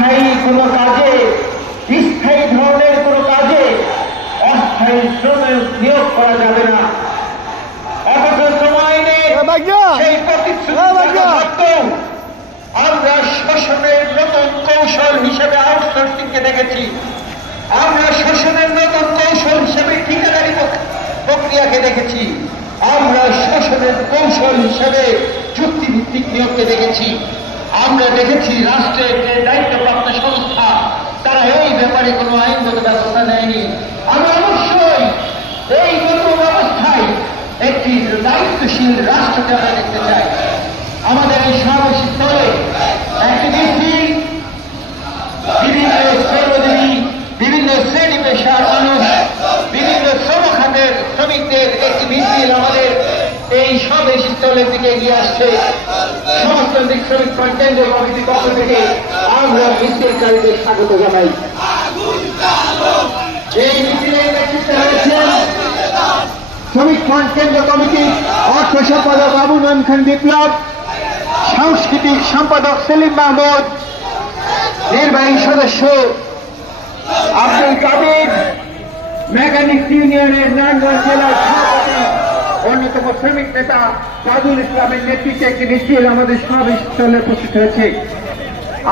অস্থায়ী কোনো কাজে স্থায়ী ধরনের কোনো কাজে অস্থায়ী শ্রমে নিয়োগ করা যাবে না। অথচ শ্রম আইনের সেই প্রতিশ্রুতি আমরা শোষণের নতুন কৌশল হিসেবে আউটসোর্সিংকে দেখেছি। আমরা শোষণের নতুন কৌশল হিসেবে ঠিকাদারি প্রক্রিয়াকে দেখেছি। আমরা শোষণের কৌশল হিসেবে চুক্তিভিত্তিক নিয়োগকে দেখেছি। আমরা দেখেছি রাষ্ট্রের যে এই ব্যাপারে কোনো আইনগত ব্যবস্থা নেয়নি। আমরা অবশ্যই এই নতুন অবস্থায় একটি দায়িত্বশীল রাষ্ট্রকে আমরা দেখতে চাই। আমাদের এই সমাবেশ স্থলে একটি মিছিল, বিভিন্ন শ্রমজীবী বিভিন্ন শ্রেণি পেশার মানুষ, বিভিন্ন শ্রম খাতের শ্রমিকদের একটি মিছিল আমাদের এই সমাবেশ স্থলের দিকে এগিয়ে আসছে। সমস্ত দিক শ্রমিক কেন্দ্র কমিটির পক্ষ থেকে আমরা মিছিলকারীদের স্বাগত জানাই। এই শ্রমিক ফ্রন্ট কেন্দ্র কমিটি অর্থ সম্পাদক আবু নয়ন খান বিপ্লব, সাংস্কৃতিক সম্পাদক সেলিম মাহমুদ, নির্বাহী সদস্য আব্দুল কাবির মেকানিক ইউনিয়নের নারায়ণগঞ্জ জেলার অন্যতম শ্রমিক নেতা তাজুল ইসলামের নেতৃত্বে একটি মিছিল আমাদের সমাবেশ স্থলে উপস্থিত হয়েছে।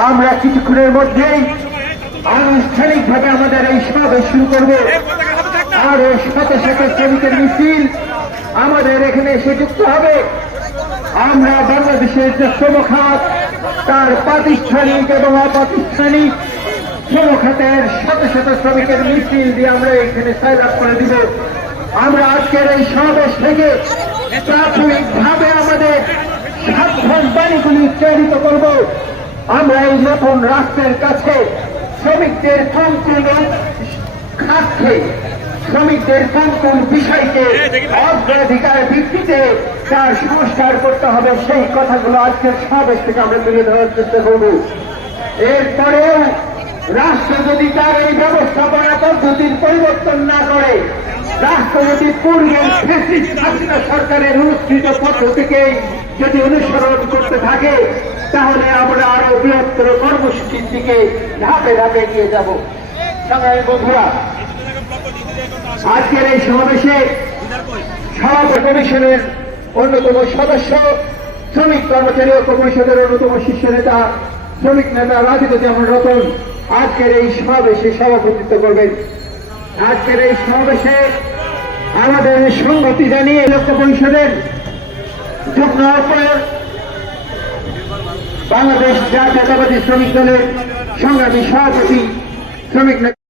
আমরা কিছুক্ষণের মধ্যেই আনুষ্ঠানিকভাবে আমাদের এই সমাবেশ শুরু করব। আরও শত শত শ্রমিকের মিছিল আমাদের এখানে এসে যুক্ত হবে। আমরা বাংলাদেশের যে শ্রম খাত তার প্রাতিষ্ঠানিক এবং অপ্রাতিষ্ঠানিক শ্রম খাতের শত শত শ্রমিকের মিছিল দিয়ে আমরা এখানে সাইল আপ করে দিব। আমরা আজকের এই সমাবেশ থেকে প্রাথমিকভাবে আমাদের সাবধান বাণীগুলি উচ্চারিত করব। আমরা এই নতুন রাষ্ট্রের কাছে শ্রমিকদের কোন খাতকে শ্রমিকদের কোন বিষয়কে অগ্রাধিকার ভিত্তিতে তার সংস্কার করতে হবে, সেই কথাগুলো আজকের সমাবেশ থেকে আমরা তুলে ধরার চেষ্টা করব। এরপরেও রাষ্ট্র যদি তার এই ব্যবস্থাপনা পদ্ধতির পরিবর্তন না করে রাষ্ট্র যদি পূর্বের সরকারের অনুষ্ঠিত পদ্ধতিকে যদি অনুসরণ করতে থাকে, তাহলে আমরা আরও বৃহত্তর কর্মসূচির দিকে ধাপে ধাপে এগিয়ে যাব। সংগ্রামী বন্ধুরা, আজকের এই সমাবেশে সভাপতি কমিশনের অন্যতম সদস্য, শ্রমিক কর্মচারী ঐক্য পরিষদের অন্যতম শীর্ষ নেতা, শ্রমিক নেতা রাজিদ যেমন রতন আজকের এই সমাবেশে সভাপতিত্ব করবেন। আজকের এই সমাবেশে আমাদের সংগতি জানিয়ে লক্ষ্য পরিষদের যুগ্ম বাংলাদেশ জাতীয়তাবাদী শ্রমিক দলের সংগ্রামী সভাপতি শ্রমিক